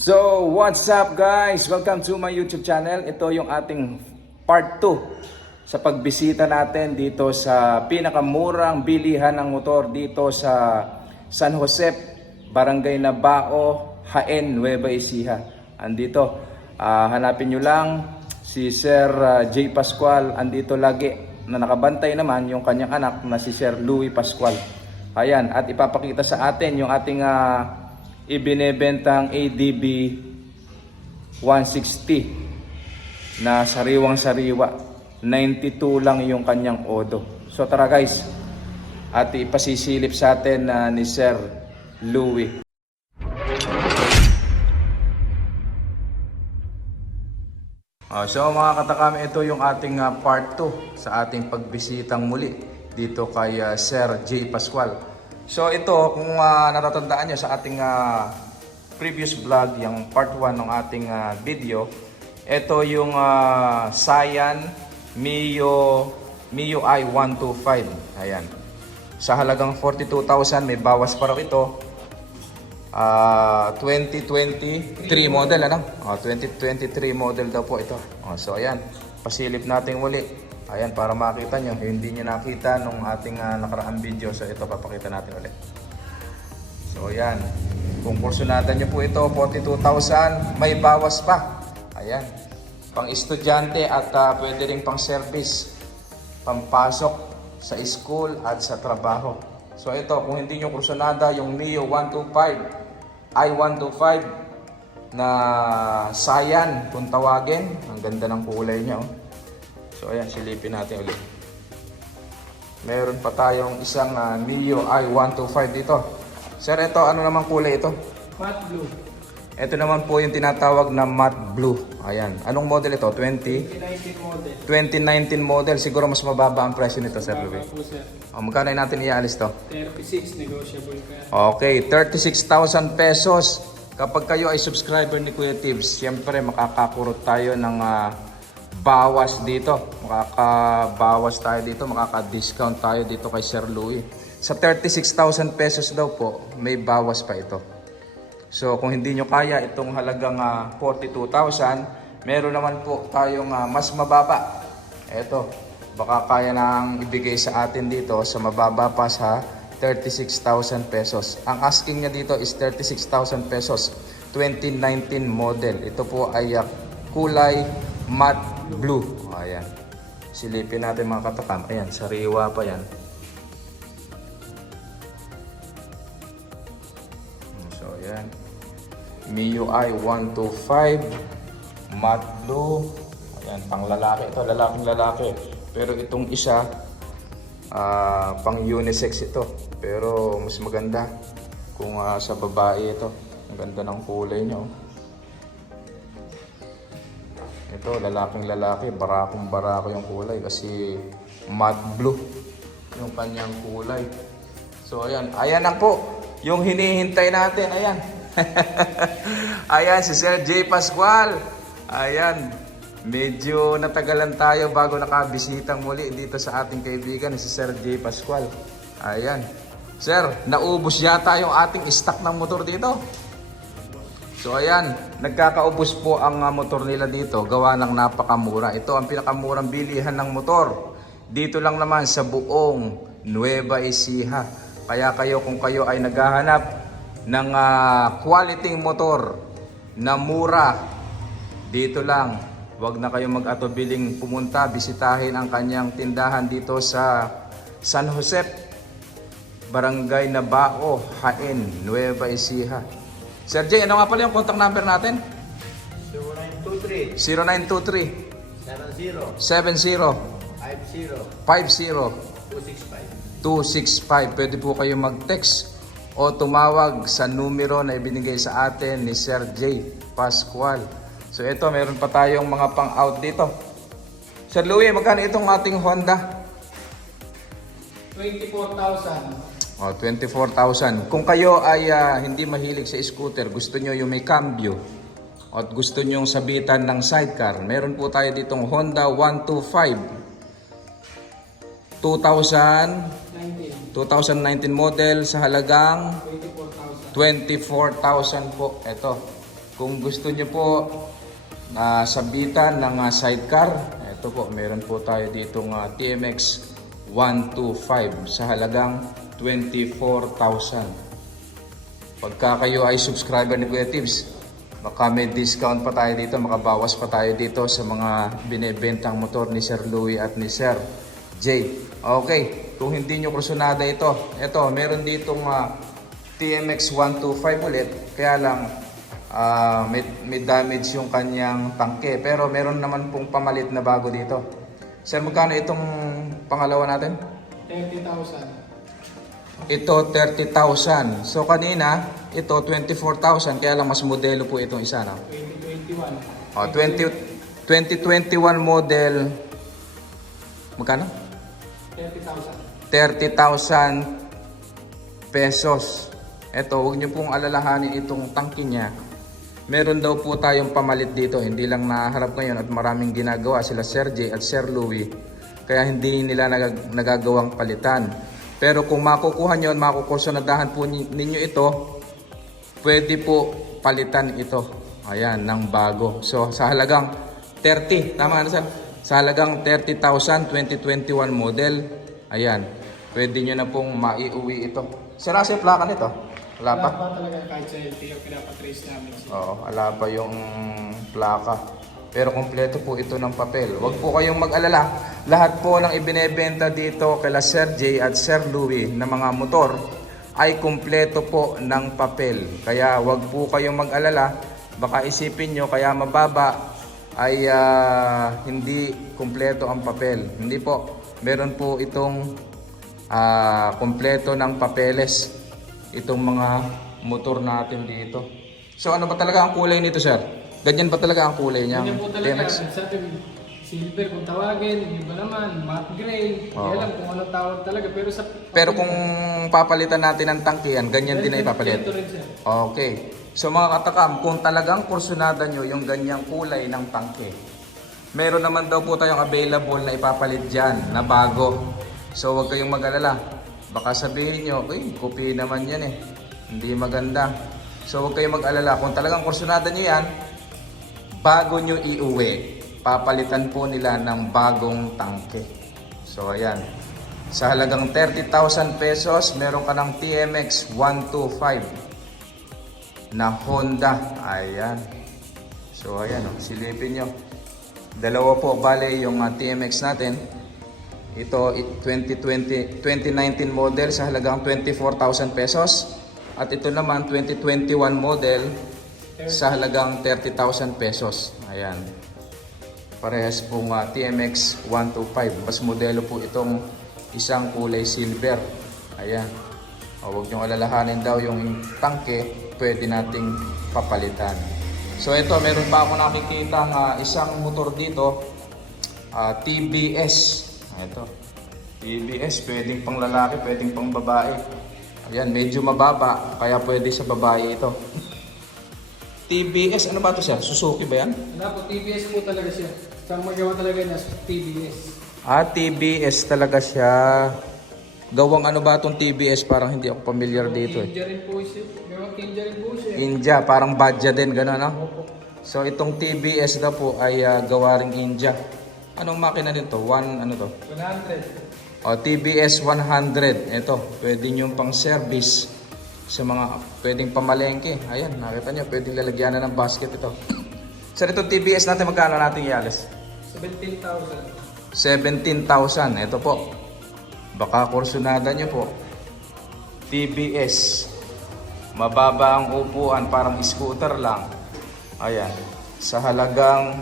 So, what's up guys? Welcome to my YouTube channel. Ito yung ating part 2 sa pagbisita natin dito sa pinakamurang bilihan ng motor dito sa San Jose, Barangay Nabao, Jaen, Nueva Ecija. Andito, hanapin nyo lang si Sir J. Pascual. Andito lagi na nakabantay naman yung kanyang anak na si Sir Louie Pascual. Ayan, at ipapakita sa atin yung ating ibinebentang ADB 160 na sariwang-sariwa. 92 lang yung kanyang odo. So tara guys, at ipasisilip sa atin ni Sir Louie. So mga katakami, ito yung ating part 2 sa ating pagbisitang muli dito kay Sir J. Pascual. So ito, kung natatandaan nyo sa ating previous vlog, yung part 1 ng ating video, ito yung Scion MIUI 125. Ayan. Sa halagang 42,000, may bawas pa raw ito. 2023 model, ano? 2023 model daw po ito. So ayan, pasilip natin muli. Ayan, para makita nyo, hindi nyo nakita nung ating nakaraang video. So ito, papakita natin ulit. So ayan, kung kursunada nyo po ito, 42,000, may bawas pa. Ayan, pang estudyante at pwede rin pang service, pampasok sa school at sa trabaho. So ito, kung hindi nyo kursunada, yung MIU 125, i125 na Scion, kung tawagin. Ang ganda ng kulay niya, oh. So ayan, silipin natin ulit. Meron pa tayong isang MIUI 125 dito. Sir, ito, ano naman kulay ito? Matte blue. Ito naman po yung tinatawag na matte blue. Ayan. Anong model ito? 2019 model. 2019 model. Siguro mas mababa ang presyo nito, Sir Louie. Po, sir. Magkano natin iaalis to? 36, negotiable ka. Okay, 36,000 pesos. Kapag kayo ay subscriber ni Kuya Tibbs, siyempre makakakurot tayo ng bawas dito. Makakabawas tayo dito, makaka-discount tayo dito kay Sir Louie. Sa 36,000 pesos daw po, may bawas pa ito. So kung hindi nyo kaya itong halagang 42,000, meron naman po tayong mas mababa. Ito, baka kaya nang ibigay sa atin dito sa mababa pa sa 36,000 pesos. Ang asking niya dito is 36,000 pesos. 2019 model. Ito po ay kulay matte blue. Ayan. Silipin natin mga katakam. Ayan, sariwa pa yan. So, ayan. MIUI 125 matte blue. Ayan, pang lalaki. Ito, lalaking lalaki. Pero itong isa, pang unisex ito. Pero mas maganda kung sa babae ito. Ang ganda ng kulay niya, oh. Ito, lalaking lalaki, barakong barako yung kulay kasi matte blue yung kanyang kulay. So ayan, ayan na po yung hinihintay natin, ayan. Ayan si Sir J. Pascual. Ayan, medyo natagalan tayo bago nakabisitang muli dito sa ating kaibigan si Sir J. Pascual. Ayan. Sir, naubos yata yung ating stock ng motor dito. So ayan, nagkakaubos po ang motor nila dito, gawa ng napakamura. Ito ang pinakamurang bilihan ng motor dito lang naman sa buong Nueva Ecija. Kaya kayo, kung kayo ay naghahanap ng quality motor na mura, dito lang. Huwag na kayong mag-atubiling pumunta, bisitahin ang kanyang tindahan dito sa San Jose, Barangay Nabao, Jaen, Nueva Ecija. Sir J, ano nga pala yung contact number natin? 0923 0923 70 50 265. Pwede po kayo mag-text o tumawag sa numero na ibinigay sa atin ni Sir J. Pascual. So ito, meron pa tayong mga pang-out dito. Sir Louie, magkano itong ating Honda? 24,000. 24,000. Kung kayo ay hindi mahilig sa scooter, gusto nyo yung may cambio at gusto nyo sabitan ng sidecar, meron po tayo ditong Honda 125 2019 model sa halagang 24,000 po. Ito, Kung gusto nyo po na sabitan ng sidecar, ito po, meron po tayo ditong TMX 125 sa halagang 24,000. Pagka kayo ay subscriber ni Kuya Tibbs, baka may discount pa tayo dito, makabawas pa tayo dito sa mga binibentang motor ni Sir Louie at ni Sir J. Okay, kung hindi nyo kursunada ito, meron ditong TMX 125 ulit, kaya lang may damage yung kanyang tangke. Pero meron naman pong pamalit na bago dito. Sir, magkano itong pangalawa natin? 30,000. Ito 30,000. So kanina, ito 24,000. Kaya lang mas modelo po itong isa, no? 2021. 2021 model. Magkano? 30,000. 30,000 pesos. Ito, huwag niyo pong alalahanin itong tangke niya. Meron daw po tayong pamalit dito. Hindi lang naharap ngayon at maraming ginagawa sila Sir J at Sir Louie. Kaya hindi nila nagagawang palitan. Pero kung makukuha nyo at makukursunadahan po ninyo ito, pwede po palitan ito. Ayan, ng bago. So sa halagang 30, tama na sir? Sa halagang 30,000, 2021 model. Ayan, pwede nyo na pong maiuwi ito. Sir, asa yung plaka nito? Wala pa? Wala pa talaga kahit sa LTO, pinapatrace namin siya. Oo, wala pa yung plaka. Pero kompleto po ito ng papel. Huwag po kayong mag-alala. Lahat po ng ibinebenta dito kila Sir J at Sir Louie na mga motor ay kompleto po ng papel. Kaya huwag po kayong mag-alala. Baka isipin nyo kaya mababa ay hindi kompleto ang papel. Hindi po. Meron po itong kompleto ng papeles. Itong mga motor natin dito. So ano ba talaga ang kulay nito, sir? Ganyan ba talaga ang kulay niya? Ganyan po talaga. TMX? Sa atin, silver kung tawagin, yung iba naman, matte gray. Hindi Oo. alam kung ano tawag talaga. Pero kung papalitan natin ng tangkihan, ganyan din ay papalit. Ito rin siya. Okay. So mga katakam, kung talagang kursunada nyo yung ganyang kulay ng tangke, meron naman daw po tayong available na ipapalit dyan na bago. So huwag kayong mag-alala. Baka sabihin nyo, uy, kopi naman yan eh. Hindi maganda. So huwag kayong mag-alala. Kung talagang kursunada nyo yan, bago nyo iuwi, papalitan po nila ng bagong tangke. So ayan. Sa halagang 30,000 pesos, meron ka ng TMX 125 na Honda. Ayan. So ayan, silipin nyo. Dalawa po, bale yung TMX natin. Ito 2019 model sa halagang 24,000 pesos. At ito naman 2021 model sa halagang 30,000 pesos. Ayan. Parehas pong TMX 125. Mas modelo po itong isang kulay silver. Ayan. Huwag niyong alalahanin daw yung tangke, pwede nating papalitan. So ito, meron pa ako nakikita ng isang motor dito, TBS. Ito, TBS, pwedeng pang lalaki, pwedeng pang babae. Ayan, medyo mababa, kaya pwede sa babae ito. TBS, ano ba ito siya? Suzuki ba yan? Wala po, TBS po talaga siya. Saan magawa talaga niya, TBS. TBS talaga siya. Gawang ano ba itong TBS? Parang hindi ako familiar dito. India rin po siya. Gawang India rin po siya. India, parang Badja din, gano'n, no? Opo. So itong TBS na po ay gawa ring India. Anong makina nito? Ano to? 100. TBS 100. Ito, pwede nyo pang service sa mga pwedeng pamalengke. Ayan, nakita nyo, pwedeng lalagyan na ng basket ito. Sir, itong TBS natin, magkano natin ialis? 17,000. 17,000. Ito po. Baka kursunada nyo po. TBS. Mababa ang upuan, parang scooter lang. Ayan. Sa halagang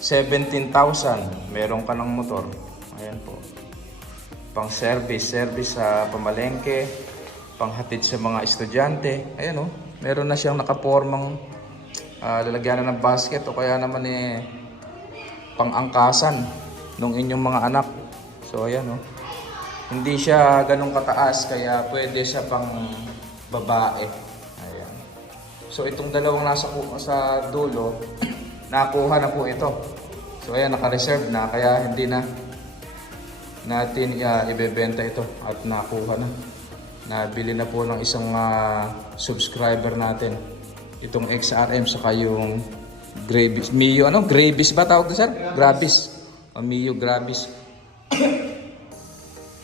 17,000, meron ka ng motor. Ayan po. Pang service sa pamalengke, panghatid sa mga estudyante. Ayan o. Meron na siyang nakapormang lalagyan na ng basket o kaya naman pang-angkasan ng inyong mga anak. So ayan o. Hindi siya ganun kataas kaya pwede siya pang babae. Ayan. So itong dalawang nasa sa dulo, nakuha na po ito. So ayan, naka-reserve na kaya hindi na natin ibebenta ito at nakuha na. Nabili na po ng isang subscriber natin. Itong XRM saka yung Gravis. Mio ano? Gravis ba tawag doon, sir? Gravis. O Mio Gravis.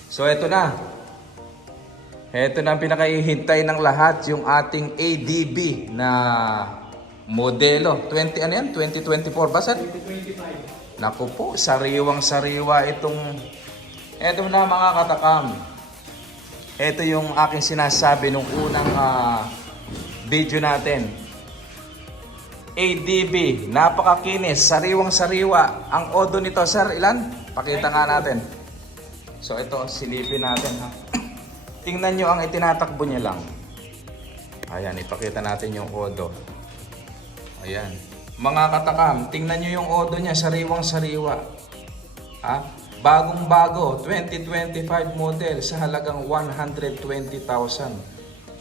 So ito na. Ito na ang pinakahihintay ng lahat, yung ating ADB na modelo. 20 ano yan? 2024 ba, sir? 2025. Naku po, sariwang-sariwa itong... Ito na mga katakam. Ito yung aking sinasabi nung unang video natin. ADB, napakakinis, sariwang-sariwa. Ang odo nito, sir, ilan? Pakita nga natin. So ito, silipin natin ha. Tingnan nyo ang itinatakbo niya lang. Ayan, ipakita natin yung odo. Ayan. Mga katakam, tingnan nyo yung odo niya, sariwang-sariwa. Ha? Bagong-bago, 2025 model sa halagang 120,000.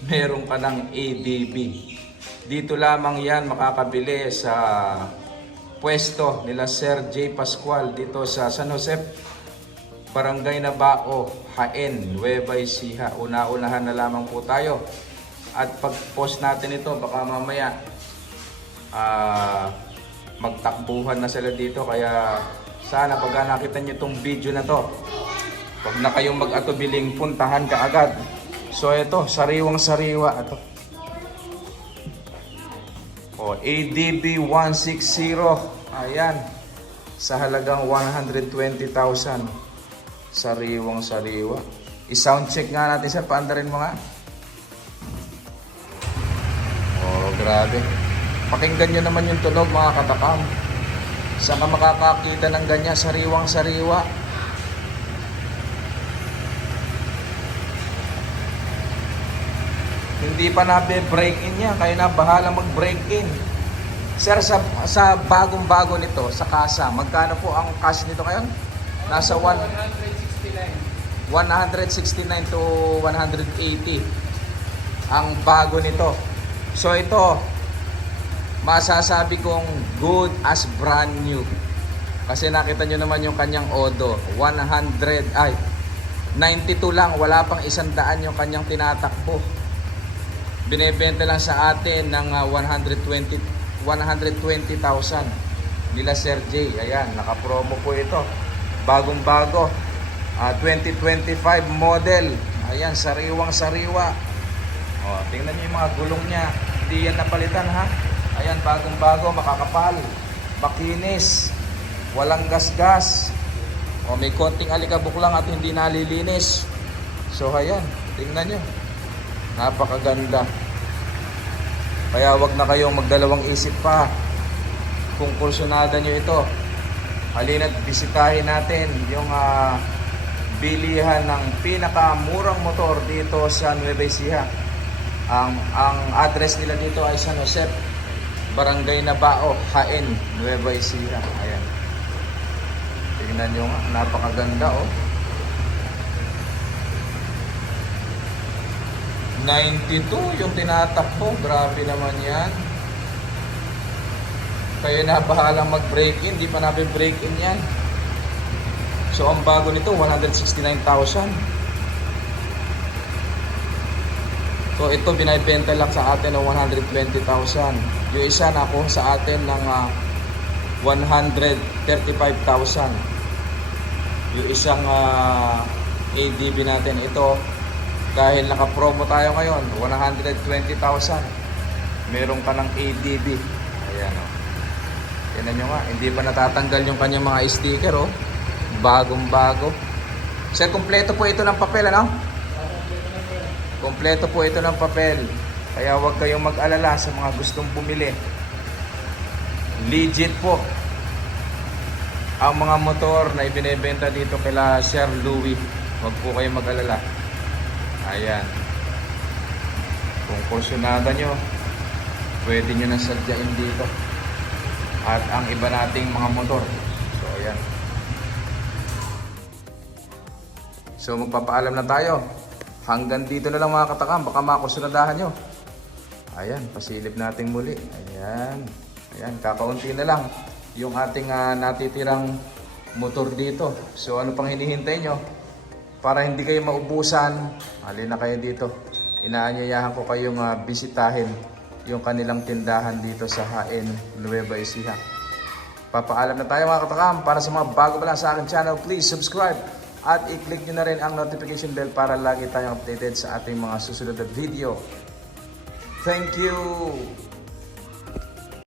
Meron ka ng ADB. Dito lamang yan makakabili sa pwesto nila Sir J. Pascual dito sa San Jose, Barangay Nabao, Jaen, Nueva Ecija. Una-unahan na lamang po tayo. At pag-post natin ito, baka mamaya magtakbuhan na sila dito. Kaya sana pag nakita nyo itong video na to, huwag na kayong mag-atubiling, puntahan ka agad. So ito, sariwang-sariwa ito. O, ADB 160. Ayan. Sa halagang 120,000. Sariwang-sariwa. I-sound check nga natin, sir. Paandarin mo nga. Oh, grabe. Pakinggan nyo naman yung tunog, mga katakam. Saan ka makakakita ng ganyan? Sariwang-sariwa. Hindi pa na-break in yan. Kayo na bahala mag-break in. Sir, sa bagong-bago nito, sa kasa, magkano po ang cash nito ngayon? Nasa 169 to 180 ang bago nito. So ito, masasabi kong good as brand new. Kasi nakita nyo naman yung kanyang odo. 92 lang, wala pang 100 yung kanyang tinatakbo. Binebenta lang sa atin ng 120,000 nila Sir J. Ayan, naka-promo po ito. Bagong-bago. 2025 model. Ayan, sariwang-sariwa. O, tingnan niyo yung mga gulong niya. Hindi yan napalitan, ha? Ayan, bagong-bago, makakapal. Makinis. Walang gas-gas. O, may konting alikabok lang at hindi nalilinis. So, ayan, tingnan niyo. Napakaganda. Kaya wag na kayong magdalawang isip pa kung kursunada nyo ito. Halina't bisitahin natin yung bilihan ng pinakamurang motor dito sa Nueva Ecija. Ang address nila dito ay San Jose, Barangay Nabao, Jaen, Nueva Ecija. Ayan. Tingnan nyo nga, napakaganda oh. 92 yung tinatakbo, grabe naman yan. Kayo na bahalang mag-break-in, di pa namin break-in yan. So ang bago nito, 169,000. So ito binibenta lang sa atin ng 120,000. Yung isa nakuha sa atin ng 135,000. Yung isang ADB natin, ito dahil naka-promo tayo ngayon, 120,000. Meron ka ng ADB. Ayan o. Tignan nyo nga, hindi pa natatanggal yung kanyang mga sticker oh. Bagong-bago. Sir, kompleto po ito ng papel, ano? Kompleto po ito ng papel. Kaya huwag kayong mag-alala sa mga gustong bumili. Legit po ang mga motor na ibinebenta dito kila Sir Louie. Huwag po kayong mag-alala. Ayan. Kung kursunada nyo, pwede nyo nang sadyain dito. At ang iba nating mga motor. So, ayan. So, magpapaalam na tayo. Hanggang dito na lang mga katakam. Baka makusunadahan nyo. Ayan, pasilip natin muli. Ayan. Ayan, kakaunti na lang yung ating natitirang motor dito. So, ano pang hinihintay nyo? Para hindi kayo maubusan, halina kayo dito. Inaanyayahan ko kayong bisitahin yung kanilang tindahan dito sa Hain, Nueva Ecija. Papaalam na tayo mga katakam. Para sa mga bago pa lang sa aking channel, please subscribe at i-click nyo na rin ang notification bell para lagi tayong updated sa ating mga susunod na video. Thank you!